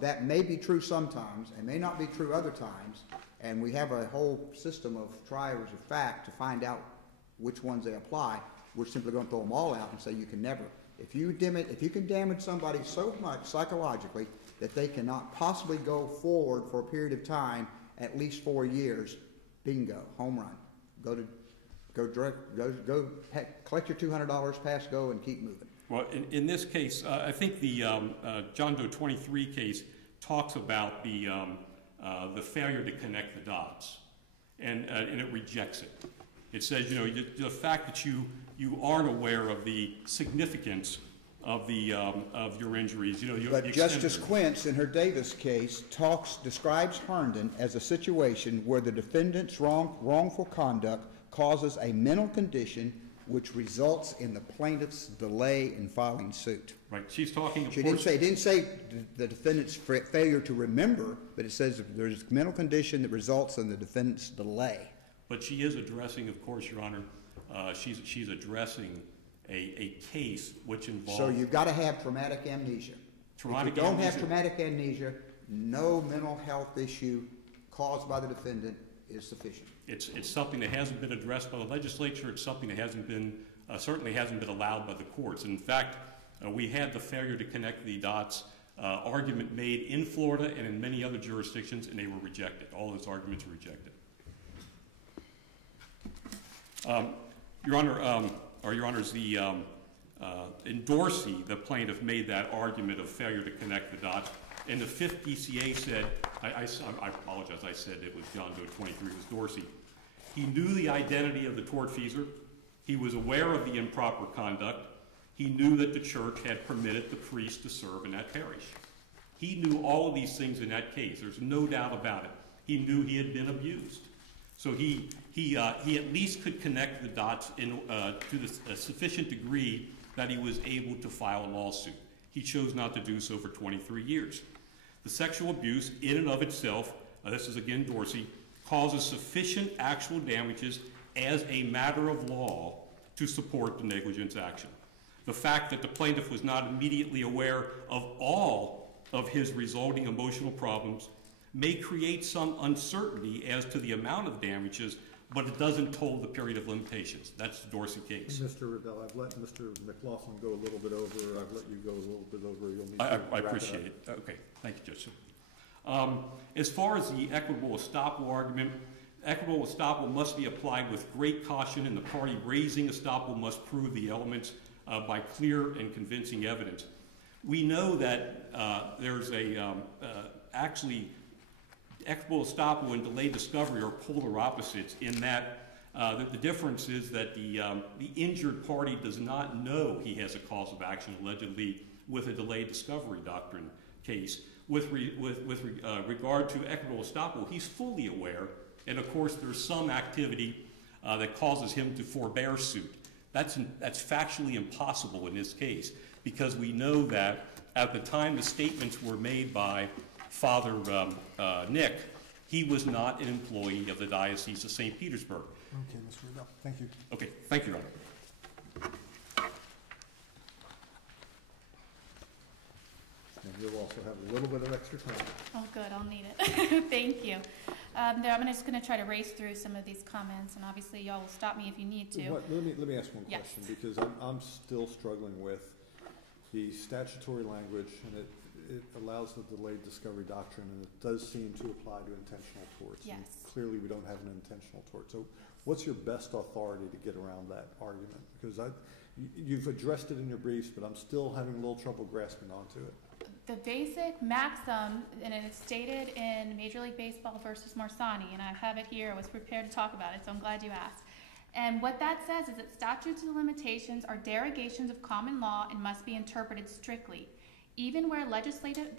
that may be true sometimes and may not be true other times, and we have a whole system of triers of fact to find out which ones they apply. We're simply going to throw them all out and say you can never. If you can damage somebody so much psychologically that they cannot possibly go forward for a period of time, at least 4 years, bingo, home run. Go collect your $200, pass go, and keep moving. Well, in this case, I think the John Doe 23 case talks about the failure to connect the dots, and it rejects it. It says, you know, the fact that you aren't aware of the significance of your injuries. You know, but Justice Quince, in her Davis case, describes Herndon as a situation where the defendant's wrongful conduct causes a mental condition which results in the plaintiff's delay in filing suit. Right. She's talking. She didn't say the defendant's failure to remember, but it says there's a mental condition that results in the defendant's delay. But she is addressing, of course, Your Honor, she's addressing a case which involves. So you've got to have traumatic amnesia. If you don't have traumatic amnesia, no mental health issue caused by the defendant is sufficient. It's something that hasn't been addressed by the legislature. It's something that hasn't been certainly hasn't been allowed by the courts. In fact, we had the failure to connect the dots argument made in Florida and in many other jurisdictions, and they were rejected. All those arguments were rejected. Your Honor, or Your Honors, in Dorsey, the plaintiff made that argument of failure to connect the dots. And the Fifth DCA said, I apologize, I said it was John Doe 23, it was Dorsey. He knew the identity of the tortfeasor. He was aware of the improper conduct. He knew that the church had permitted the priest to serve in that parish. He knew all of these things in that case. There's no doubt about it. He knew he had been abused. So he at least could connect the dots to a sufficient degree that he was able to file a lawsuit. He chose not to do so for 23 years. The sexual abuse in and of itself, this is again Dorsey, causes sufficient actual damages as a matter of law to support the negligence action. The fact that the plaintiff was not immediately aware of all of his resulting emotional problems may create some uncertainty as to the amount of damages, but it doesn't toll the period of limitations. That's the Dorsey case. Mr. Riddell, I've let Mr. McLaughlin go a little bit over. I've let you go a little bit over. You'll need to I appreciate it. Okay. Thank you, Judge. As far as the equitable estoppel argument, equitable estoppel must be applied with great caution, and the party raising estoppel must prove the elements by clear and convincing evidence. We know that there's actually equitable estoppel and delayed discovery are polar opposites in that the difference is that the injured party does not know he has a cause of action allegedly with a delayed discovery doctrine case. With regard to equitable estoppel, he's fully aware, and of course there's some activity that causes him to forbear suit. That's factually impossible in this case because we know that at the time the statements were made by Father Nick, he was not an employee of the Diocese of St. Petersburg. Okay, Mr. Riddell. Thank you. Okay, thank you, Your Honor. And you'll also have a little bit of extra time. Oh, good. I'll need it. Thank you. I'm just going to try to race through some of these comments, and obviously y'all will stop me if you need to. Let me ask one question, because I'm still struggling with the statutory language, and it allows the delayed discovery doctrine, and it does seem to apply to intentional torts. Yes. And clearly we don't have an intentional tort. So what's your best authority to get around that argument? Because you've addressed it in your briefs, but I'm still having a little trouble grasping onto it. The basic maxim, and it's stated in Major League Baseball versus Marsani, and I have it here. I was prepared to talk about it, so I'm glad you asked. And what that says is that statutes and limitations are derogations of common law and must be interpreted strictly. Even where the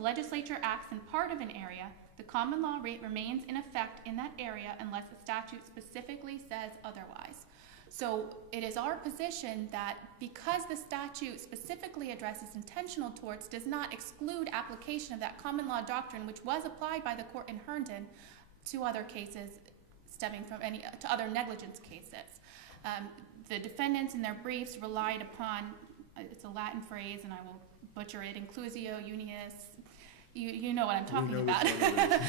legislature acts in part of an area, the common law rate remains in effect in that area unless the statute specifically says otherwise. So it is our position that because the statute specifically addresses intentional torts, does not exclude application of that common law doctrine, which was applied by the court in Herndon to other cases stemming from to other negligence cases. The defendants in their briefs relied upon, it's a Latin phrase and I will butcher it, inclusio unius You know what I'm talking know about. which one it is.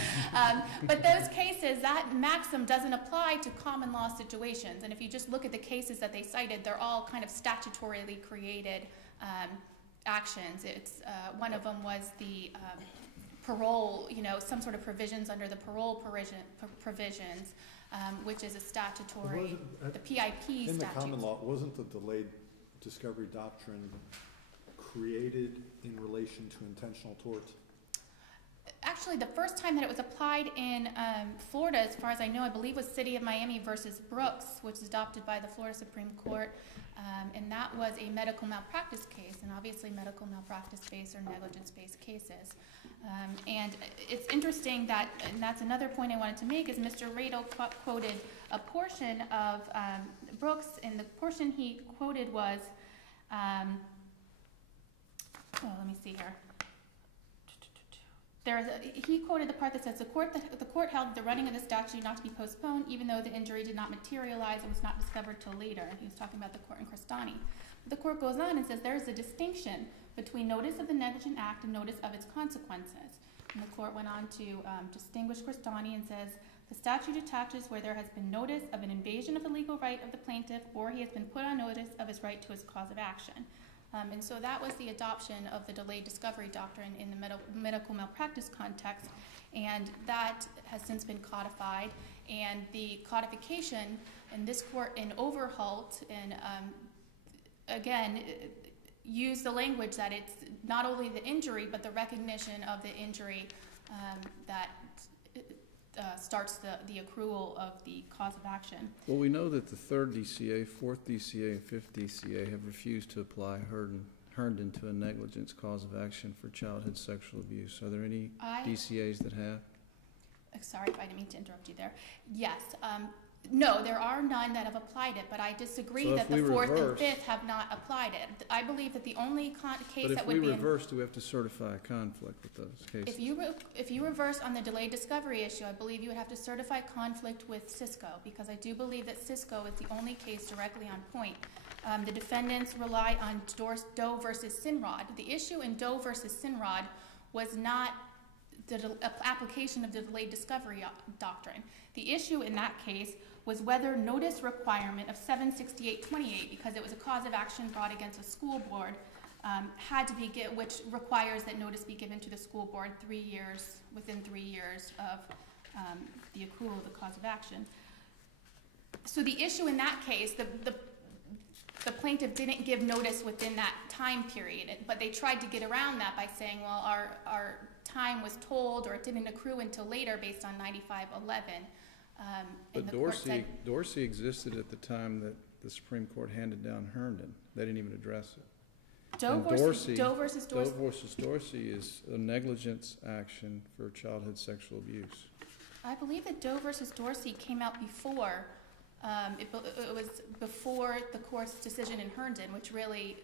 But those cases, that maxim doesn't apply to common law situations. And if you just look at the cases that they cited, they're all kind of statutorily created actions. It's one of them was the parole, some sort of provisions under the parole provisions, which is a statutory, the PIP statute. In the common law, wasn't the delayed discovery doctrine created in relation to intentional torts? Actually, the first time that it was applied in Florida, as far as I know, I believe was City of Miami versus Brooks, which was adopted by the Florida Supreme Court, and that was a medical malpractice case, and obviously medical malpractice-based or negligence-based cases. And it's interesting that, and that's another point I wanted to make, is Mr. Radel quoted a portion of Brooks, and the portion he quoted was, let me see here. He quoted the part that says, the court held the running of the statute not to be postponed, even though the injury did not materialize and was not discovered till later. He was talking about the court in Crestani. But the court goes on and says there is a distinction between notice of the negligent act and notice of its consequences. And the court went on to distinguish Crestani and says, the statute attaches where there has been notice of an invasion of the legal right of the plaintiff or he has been put on notice of his right to his cause of action. And so that was the adoption of the delayed discovery doctrine in the medical malpractice context, and that has since been codified. And the codification in this court in Overholt, and again, used the language that it's not only the injury, but the recognition of the injury that starts the accrual of the cause of action. Well, we know that the 3rd DCA, 4th DCA, and 5th DCA have refused to apply Herndon to a negligence cause of action for childhood sexual abuse. Are there any DCAs that have? Sorry if I didn't mean to interrupt you there. Yes. No, there are none that have applied it, but I disagree So that the 4th and 5th have not applied it. I believe that the only case that would be... But if we reverse, do we have to certify a conflict with those cases? If you reverse on the delayed discovery issue, I believe you would have to certify conflict with Cisco, because I do believe that Cisco is the only case directly on point. The defendants rely on Doe versus Sinrod. The issue in Doe versus Sinrod was not the application of the delayed discovery doctrine. The issue in that case was whether notice requirement of 76828, because it was a cause of action brought against a school board, had to be which requires that notice be given to the school board within 3 years of the accrual of the cause of action. So the issue in that case, the plaintiff didn't give notice within that time period, but they tried to get around that by saying, well, our time was told, or it didn't accrue until later based on 9511. But Dorsey existed at the time that the Supreme Court handed down Herndon. They didn't even address it. Doe versus Dorsey is a negligence action for childhood sexual abuse. I believe that Doe versus Dorsey came out before. It was before the court's decision in Herndon, which really...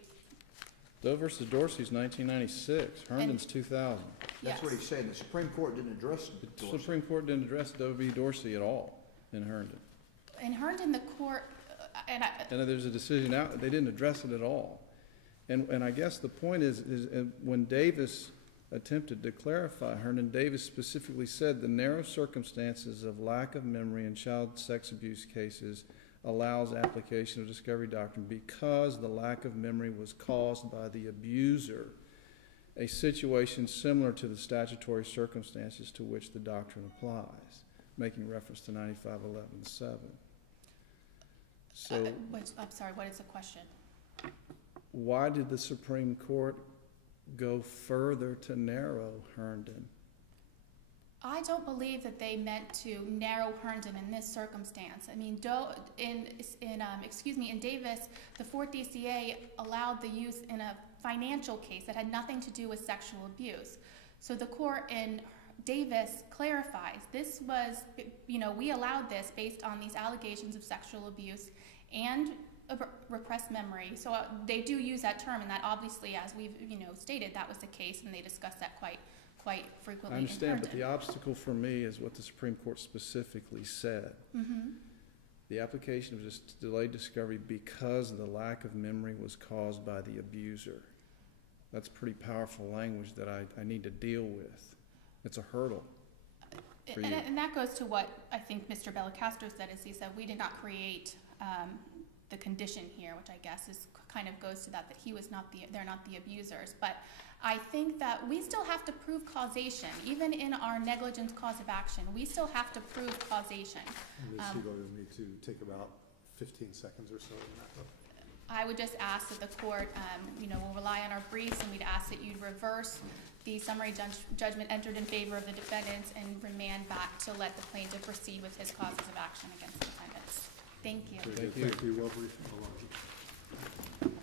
Doe versus Dorsey is 1996. Herndon's 2000. That's what he said. The Supreme Court didn't address it. The Supreme Court didn't address Doe v. Dorsey at all in Herndon. In Herndon, the court... And there's a decision out. They didn't address it at all. And I guess the point is when Davis attempted to clarify Herndon, Davis specifically said the narrow circumstances of lack of memory in child sex abuse cases allows application of discovery doctrine because the lack of memory was caused by the abuser, a situation similar to the statutory circumstances to which the doctrine applies, making reference to 9511(7). So, I'm sorry, what is the question? Why did the Supreme Court go further to narrow Herndon? I don't believe that they meant to narrow Herndon in this circumstance. I mean, in Davis, the 4th DCA allowed the use in a financial case that had nothing to do with sexual abuse. So the court in Davis clarifies this was, we allowed this based on these allegations of sexual abuse and repressed memory. So they do use that term, and that obviously, as we've stated, that was the case, and they discussed that quite frequently. I understand, but the obstacle for me is what the Supreme Court specifically said. Mm-hmm. The application of delayed discovery because the lack of memory was caused by the abuser. That's pretty powerful language that I need to deal with. It's a hurdle for you. And that goes to what I think Mr. Bellicastro said, is he said, we did not create the condition here, which I guess is kind of goes to that he was not they're not the abusers. But I think that we still have to prove causation. Even in our negligence cause of action, we still have to prove causation. Ms. Siegel, you'll need to take about 15 seconds or so to wrap up. I would just ask that the court, will rely on our briefs, and we'd ask that you'd reverse the summary judgment entered in favor of the defendants and remand back to let the plaintiff proceed with his causes of action against the defendants. Thank you. Very good. Thank you. Thank you. Well briefed and well argued.